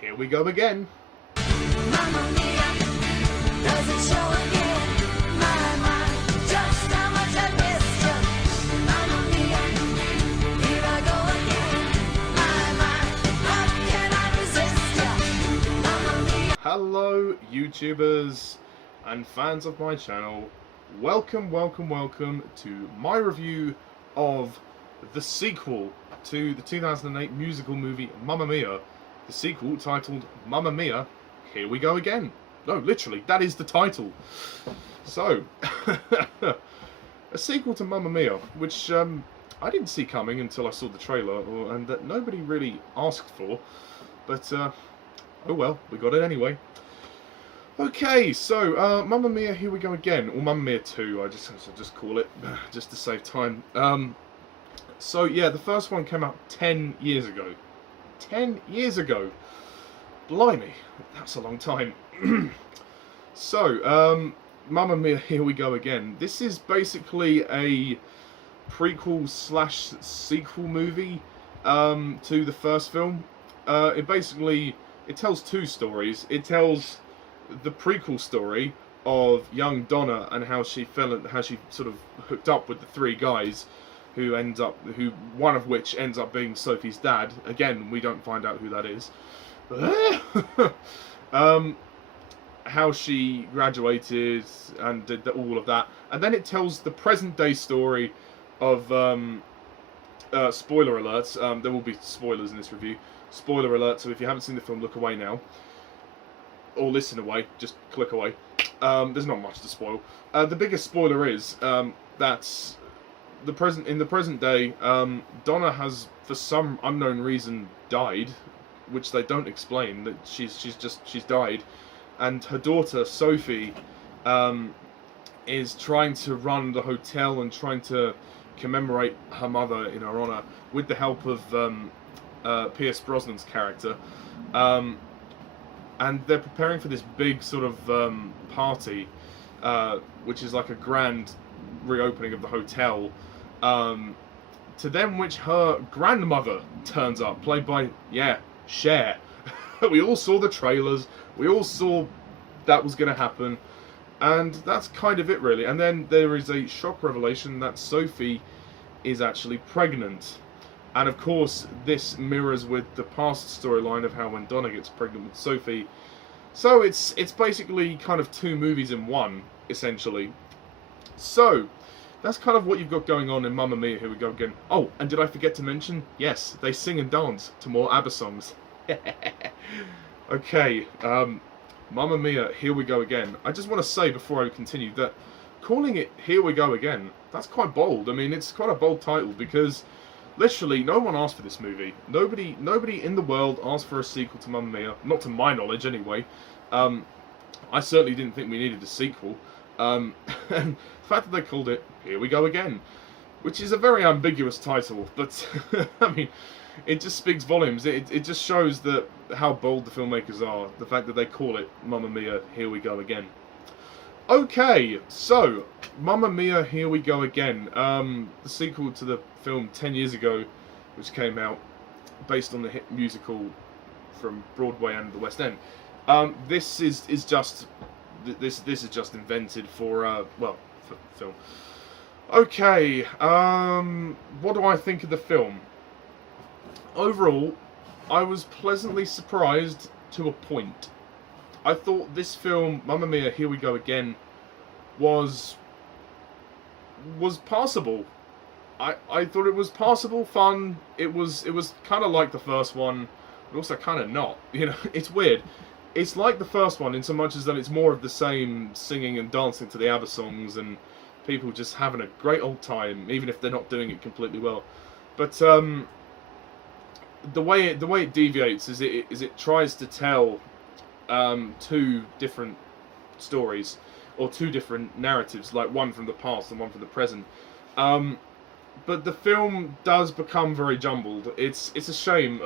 here we go again. Mamma mia, does it show again? My, just how much I missed you. Mamma mia, here I go again. My, how can I resist you? Mamma mia. Hello, YouTubers and fans of my channel. Welcome to my review of the sequel to the 2008 musical movie Mamma Mia. The sequel titled Mamma Mia, Here We Go Again. No, literally, that is the title. So, a sequel to Mamma Mia, which I didn't see coming until I saw the trailer, and that nobody really asked for. But, oh well, we got it anyway. Okay, so, Mamma Mia, Here We Go Again, or Mamma Mia 2, I just call it, just to save time. So, yeah, the first one came out 10 years ago. 10 years ago! Blimey, that's a long time. So, Mamma Mia, Here We Go Again. This is basically a prequel/sequel movie to the first film. It tells two stories. It tells the prequel story of young Donna and how she sort of hooked up with the three guys who one of which ends up being Sophie's dad. Again, we don't find out who that is. How she graduated and did all of that, and then it tells the present day story of spoiler alerts. There will be spoilers in this review. Spoiler alert. So if you haven't seen the film, look away now. Or listen away, just click away. There's not much to spoil. The biggest spoiler is that in the present day, Donna has, for some unknown reason, died, which they don't explain. That she's died, and her daughter Sophie is trying to run the hotel and trying to commemorate her mother in her honor with the help of Pierce Brosnan's character. And they're preparing for this big sort of party, which is like a grand reopening of the hotel, to them which her grandmother turns up, played by, Cher. We all saw the trailers, we all saw that was going to happen, and that's kind of it really. And then there is a shock revelation that Sophie is actually pregnant. And of course, this mirrors with the past storyline of how when Donna gets pregnant with Sophie. So it's basically kind of two movies in one, essentially. So, that's kind of what you've got going on in Mamma Mia, Here We Go Again. Oh, and did I forget to mention? Yes, they sing and dance to more ABBA songs. Okay, Mamma Mia, Here We Go Again. I just want to say before I continue that calling it Here We Go Again, that's quite bold. I mean, it's quite a bold title because literally, no one asked for this movie. Nobody in the world asked for a sequel to Mamma Mia. Not to my knowledge, anyway. I certainly didn't think we needed a sequel. And the fact that they called it Here We Go Again, which is a very ambiguous title, but I mean, it just speaks volumes. It just shows that how bold the filmmakers are. The fact that they call it Mamma Mia, Here We Go Again. Okay, so Mamma Mia, Here We Go Again. The sequel to the film 10 years ago, which came out based on the hit musical from Broadway and the West End. This is just invented for for film. Okay, what do I think of the film? Overall, I was pleasantly surprised to a point. I thought this film, Mamma Mia, Here We Go Again, was passable. I thought it was passable, fun. It was kind of like the first one, but also kind of not. You know, it's weird. It's like the first one in so much as that it's more of the same singing and dancing to the ABBA songs and people just having a great old time, even if they're not doing it completely well. But the way it deviates is it tries to tell two different stories, or two different narratives, like one from the past and one from the present. But the film does become very jumbled. It's a shame.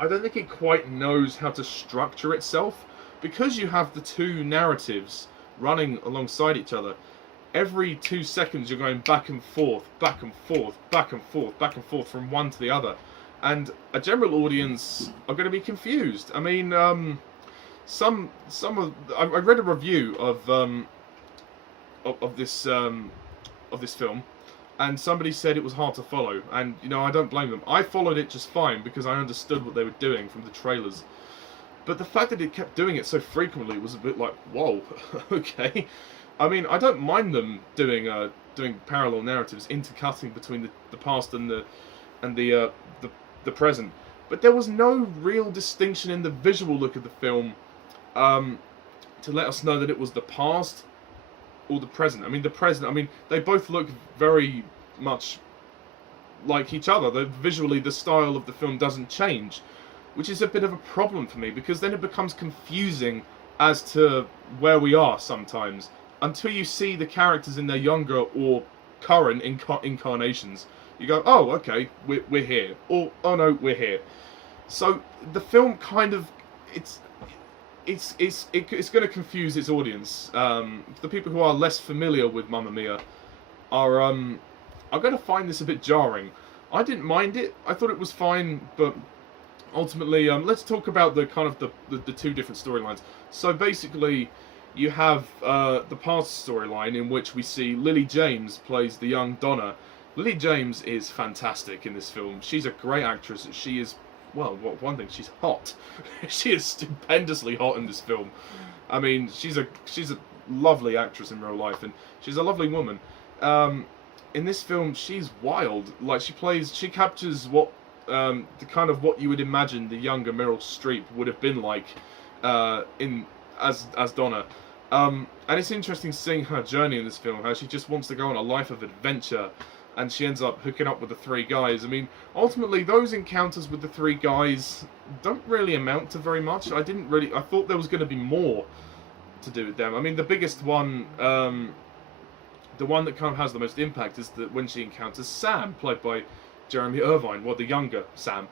I don't think it quite knows how to structure itself, because you have the two narratives running alongside each other. Every 2 seconds you're going back and forth, back and forth, back and forth, back and forth from one to the other. and a general audience are going to be confused. I mean, some of I read a review of this film, and somebody said it was hard to follow, and you know, I don't blame them. I followed it just fine because I understood what they were doing from the trailers. But the fact that it kept doing it so frequently was a bit like, whoa, okay. I mean, I don't mind them doing parallel narratives, intercutting between the past and the present. But there was no real distinction in the visual look of the film to let us know that it was the past or the present. I mean, the present. I mean, they both look very much like each other. Visually, the style of the film doesn't change, which is a bit of a problem for me, because then it becomes confusing as to where we are sometimes, until you see the characters in their younger or current incarnations. You go, oh, okay, we're here, or oh no, we're here. So the film kind of, it's going to confuse its audience. The people who are less familiar with Mamma Mia are going to find this a bit jarring. I didn't mind it. I thought it was fine, but ultimately, let's talk about the kind of the two different storylines. So basically, you have the past storyline in which we see Lily James plays the young Donna. Lily James is fantastic in this film. She's a great actress. She is, well, one thing, she's hot. She is stupendously hot in this film. I mean, she's a lovely actress in real life, and she's a lovely woman. In this film, she's wild. Like, she captures what the kind of what you would imagine the younger Meryl Streep would have been like as Donna. And it's interesting seeing her journey in this film, how she just wants to go on a life of adventure, and she ends up hooking up with the three guys. I mean, ultimately, those encounters with the three guys don't really amount to very much. I thought there was going to be more to do with them. I mean, the biggest one, the one that kind of has the most impact is that when she encounters Sam, played by Jeremy Irvine, the younger Sam.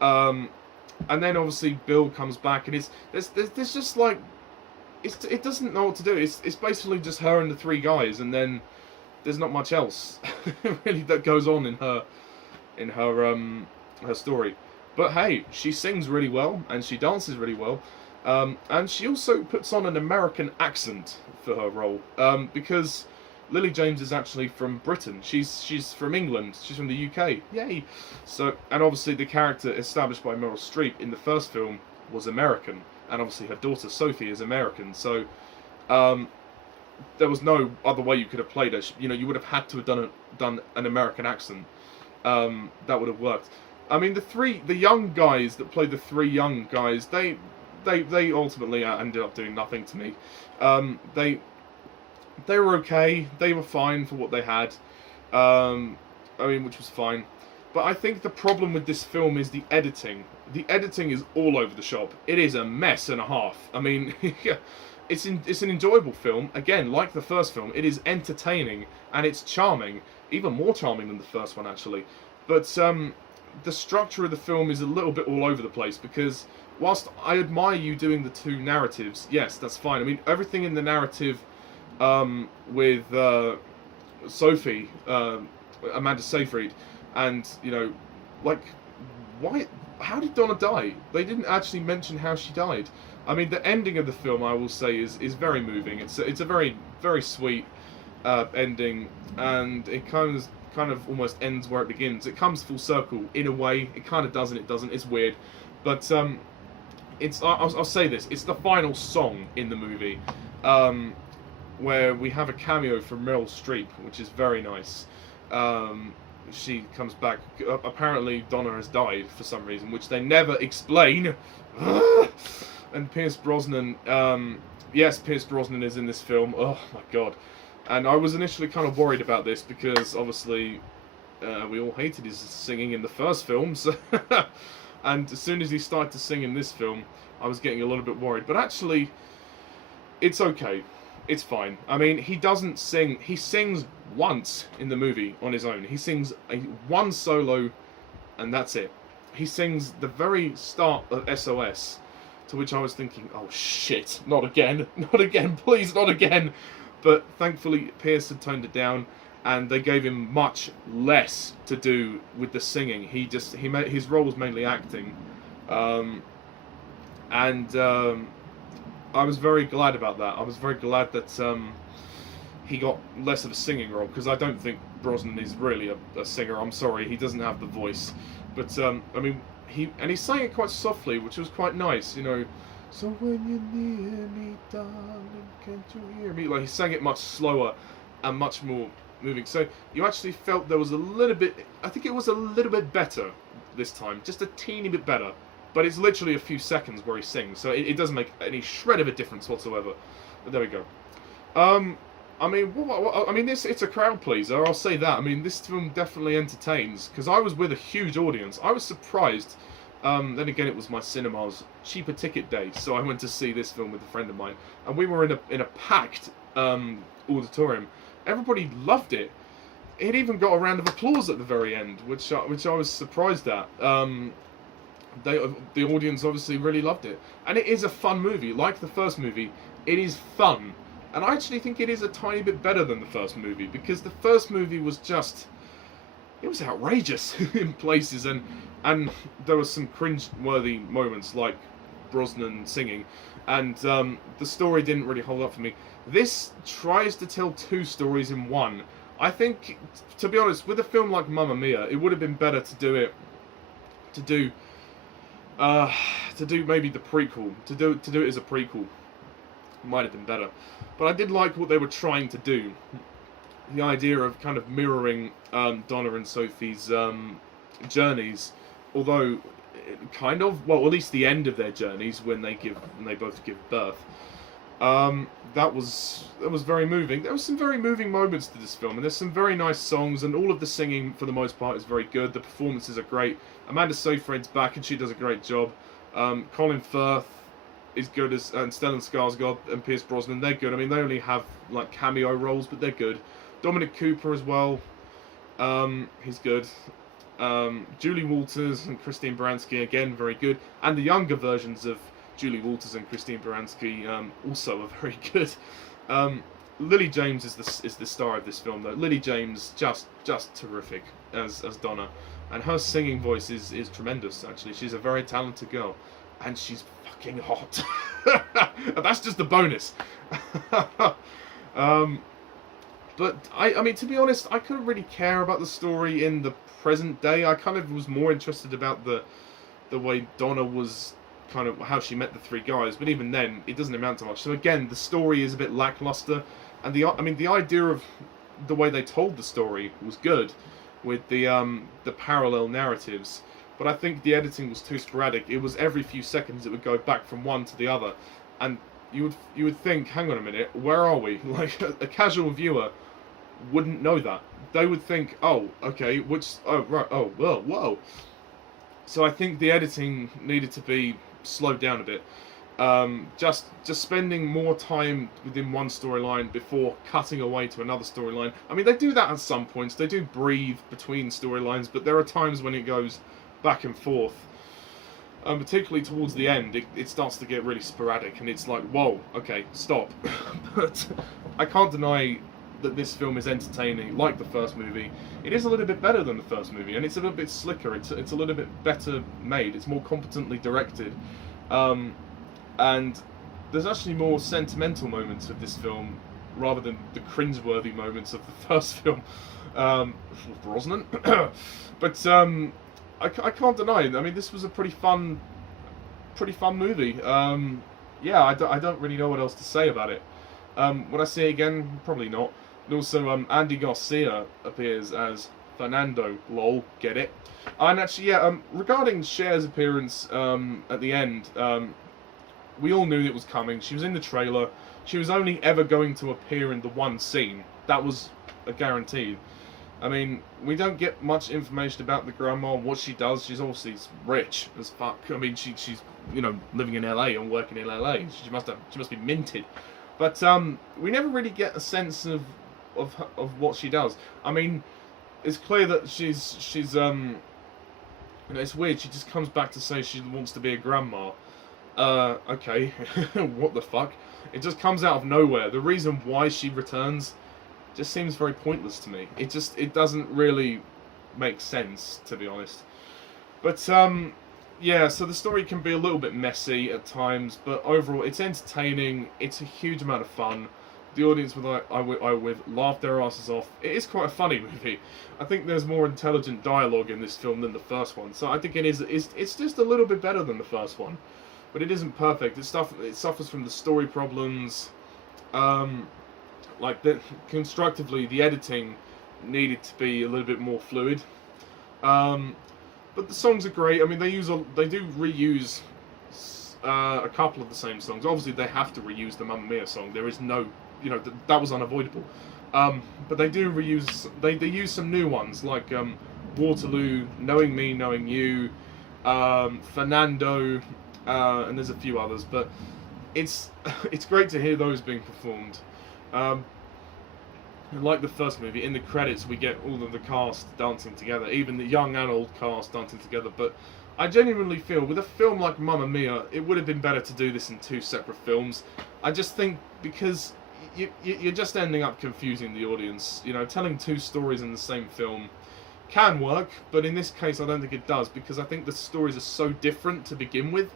And then obviously Bill comes back, and there's just like, it doesn't know what to do. It's basically just her and the three guys, and then there's not much else really that goes on in her story. But hey, she sings really well, and she dances really well, and she also puts on an American accent for her role, because Lily James is actually from Britain. She's from England. She's from the UK. Yay! So, and obviously the character established by Meryl Streep in the first film was American, and obviously her daughter Sophie is American. So, there was no other way you could have played her. You know, you would have had to have done an American accent. That would have worked. I mean, the young guys that played the three young guys, they ultimately ended up doing nothing to me. They were okay. They were fine for what they had. I mean, which was fine. But I think the problem with this film is the editing. The editing is all over the shop. It is a mess and a half. I mean, it's an enjoyable film. Again, like the first film, it is entertaining and it's charming. Even more charming than the first one, actually. But the structure of the film is a little bit all over the place, because whilst I admire you doing the two narratives, yes, that's fine. I mean, everything in the narrative with Sophie, Amanda Seyfried, and, you know, like, why? How did Donna die? They didn't actually mention how she died. I mean, the ending of the film, I will say, is very moving. It's a very, very sweet ending, and it kind of almost ends where it begins. It comes full circle in a way. It kind of does and it doesn't. It's weird, but I'll say this: it's the final song in the movie, where we have a cameo from Meryl Streep, which is very nice. She comes back. Apparently, Donna has died for some reason, which they never explain. And Pierce Brosnan, yes, Pierce Brosnan is in this film. Oh my god. And I was initially kind of worried about this, because obviously we all hated his singing in the first film. So and as soon as he started to sing in this film, I was getting a little bit worried. But actually, it's okay. It's fine. I mean, he doesn't sing. He sings once in the movie on his own. He sings one solo, and that's it. He sings the very start of SOS, to which I was thinking, oh shit, not again, not again, please, not again. But thankfully, Pierce had toned it down, and they gave him much less to do with the singing. He made his role was mainly acting, and I was very glad about that. I was very glad that he got less of a singing role, because I don't think Brosnan is really a singer. I'm sorry, he doesn't have the voice. But I mean, he sang it quite softly, which was quite nice. You know, so when you're near me, darling, can't you hear me? Like, he sang it much slower and much more moving. So you actually felt there was a little bit. I think it was a little bit better this time, just a teeny bit better. But it's literally a few seconds where he sings, so it doesn't make any shred of a difference whatsoever. But there we go. I mean, I mean, it's a crowd pleaser. I'll say that. I mean, this film definitely entertains, because I was with a huge audience. I was surprised. Then again, it was my cinema's cheaper ticket day, so I went to see this film with a friend of mine, and we were in a packed auditorium. Everybody loved it. It even got a round of applause at the very end, which I was surprised at. The audience obviously really loved it, and it is a fun movie. Like the first movie, it is fun, and I actually think it is a tiny bit better than the first movie, because the first movie was just, it was outrageous in places, and there was some cringe-worthy moments like Brosnan singing, and the story didn't really hold up for me. This tries to tell two stories in one. I think, to be honest, with a film like Mamma Mia, it would have been better to do maybe the prequel, to do it as a prequel. Might have been better, but I did like what they were trying to do. The idea of kind of mirroring Donna and Sophie's journeys, although kind of, well, at least the end of their journeys when they both give birth. That was very moving. There was some very moving moments to this film, and there's some very nice songs, and all of the singing for the most part is very good. The performances are great. Amanda Seyfried's back, and she does a great job. Colin Firth is good, and Stellan Skarsgard and Pierce Brosnan, they're good. I mean, they only have like cameo roles, but they're good. Dominic Cooper as well, he's good. Julie Walters and Christine Baranski, again, very good. And the younger versions of Julie Walters and Christine Baranski also are very good. Lily James is the star of this film, though. Lily James, just terrific as Donna, and her singing voice is tremendous. Actually, she's a very talented girl, and she's fucking hot. That's just a bonus. But I mean, to be honest, I couldn't really care about the story in the present day. I kind of was more interested about the way Donna was, kind of how she met the three guys, but even then, it doesn't amount to much. So again, the story is a bit lackluster, and the idea of the way they told the story was good, with the parallel narratives. But I think the editing was too sporadic. It was every few seconds it would go back from one to the other, and you would think, hang on a minute, where are we? Like a casual viewer wouldn't know that. They would think, oh, okay, right, oh, well, whoa. So I think the editing needed to be slowed down a bit. Just spending more time within one storyline before cutting away to another storyline. I mean, they do that at some points. They do breathe between storylines, but there are times when it goes back and forth. Particularly towards the end, it starts to get really sporadic, and it's like, whoa, okay, stop. But I can't deny that this film is entertaining, like the first movie. It is a little bit better than the first movie, and it's a little bit slicker. It's a little bit better made. It's more competently directed, and there's actually more sentimental moments of this film rather than the cringeworthy moments of the first film. Brosnan, but I can't deny it. I mean, this was a pretty fun movie. Yeah, I don't really know what else to say about it. Would I say it again? Probably not. And also, Andy Garcia appears as Fernando. Lol, get it? And actually, yeah, regarding Cher's appearance at the end, we all knew it was coming. She was in the trailer. She was only ever going to appear in the one scene. That was a guarantee. I mean, we don't get much information about the grandma, what she does. She's obviously rich as fuck. I mean, she's living in LA and working in LA. She must be minted. But we never really get a sense of what she does. I mean, it's clear that she's it's weird. She just comes back to say she wants to be a grandma. Okay, what the fuck? It just comes out of nowhere. The reason why she returns just seems very pointless to me. It doesn't really make sense, to be honest. But yeah, so the story can be a little bit messy at times, but overall it's entertaining. It's a huge amount of fun. The audience I with laughed their asses off. It is quite a funny movie. I think there's more intelligent dialogue in this film than the first one, so I think it's just a little bit better than the first one, but it isn't perfect. It suffers from the story problems. Like constructively, the editing needed to be a little bit more fluid. But the songs are great. I mean, they do reuse a couple of the same songs. Obviously, they have to reuse the Mamma Mia song. There is no, that was unavoidable. But they do reuse. They use some new ones like Waterloo, Knowing Me, Knowing You, Fernando, and there's a few others. But it's great to hear those being performed. Like the first movie, in the credits we get all of the cast dancing together, even the young and old cast dancing together. But I genuinely feel with a film like Mamma Mia, it would have been better to do this in two separate films. I just think because you're just ending up confusing the audience. Telling two stories in the same film can work, but in this case I don't think it does, because I think the stories are so different to begin with.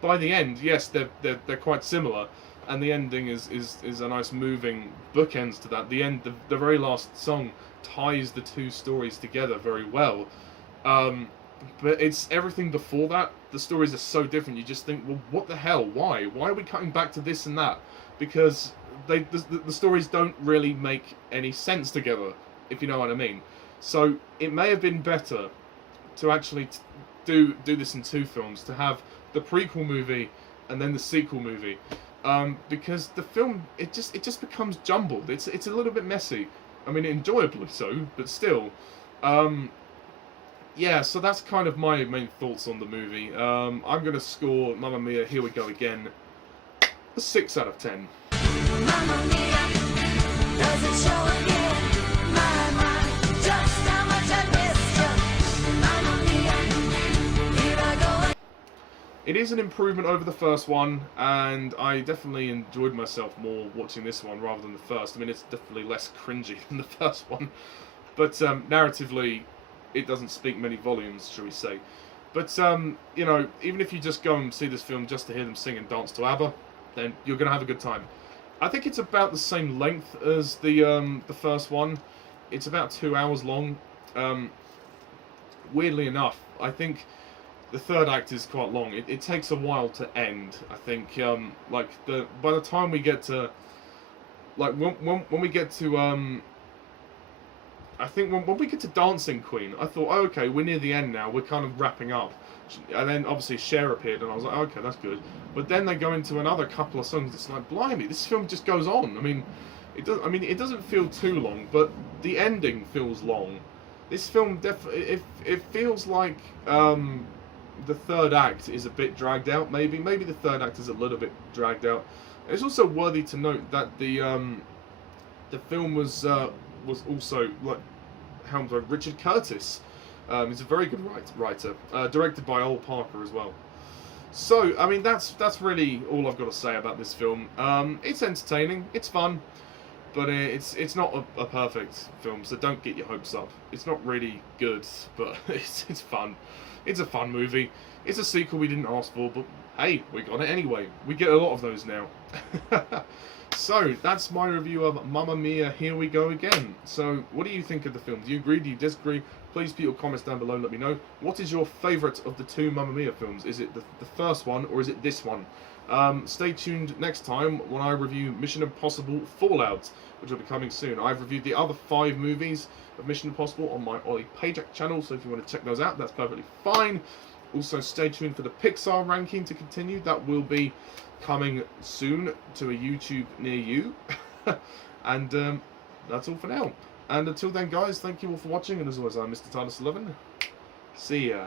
By the end, yes, they're quite similar. And the ending is a nice moving bookends to that. The very last song ties the two stories together very well. But it's everything before that. The stories are so different. You just think, well, what the hell? Why? Why are we cutting back to this and that? Because the stories don't really make any sense together, if you know what I mean. So it may have been better to actually do this in two films, to have the prequel movie and then the sequel movie. Because the film, it just becomes jumbled. It's a little bit messy. I mean, enjoyably so, but still. Yeah, so that's kind of my main thoughts on the movie. I'm going to score Mamma Mia, Here We Go Again, a 6 out of 10. Mamma Mia, does it show again? My, just how much I missed you. Mamma Mia, here I go again. It is an improvement over the first one, and I definitely enjoyed myself more watching this one rather than the first. I mean, it's definitely less cringy than the first one, but narratively, it doesn't speak many volumes, shall we say. But, even if you just go and see this film just to hear them sing and dance to ABBA, then you're going to have a good time. I think it's about the same length as the first one. It's about 2 hours long. Weirdly enough, I think the third act is quite long. It takes a while to end. I think by the time we get to when we get to I think when we get to Dancing Queen, I thought, oh, okay, we're near the end now. We're kind of wrapping up. And then obviously Cher appeared, and I was like, okay, that's good. But then they go into another couple of songs. It's like, blimey, this film just goes on. I mean, it doesn't feel too long, but the ending feels long. This film it feels like the third act is a bit dragged out. Maybe the third act is a little bit dragged out. It's also worthy to note that the film was also helmed by Richard Curtis. He's a very good writer, directed by Ol Parker as well. So, I mean, that's really all I've got to say about this film. It's entertaining, it's fun, but it's not a perfect film, so don't get your hopes up. It's not really good, but it's fun. It's a fun movie. It's a sequel we didn't ask for, but hey, we got it anyway. We get a lot of those now. So, that's my review of Mamma Mia, Here We Go Again. So, what do you think of the film? Do you agree? Do you disagree? Please put your comments down below and let me know. What is your favourite of the two Mamma Mia films? Is it the first one, or is it this one? Stay tuned next time when I review Mission Impossible Fallout, which will be coming soon. I've reviewed the other 5 movies of Mission Impossible on my Ollie Pajak channel, so if you want to check those out, that's perfectly fine. Also, stay tuned for the Pixar ranking to continue. That will be coming soon to a YouTube near you. And that's all for now. And until then, guys, thank you all for watching. And as always, I'm Mr. Titus11. See ya.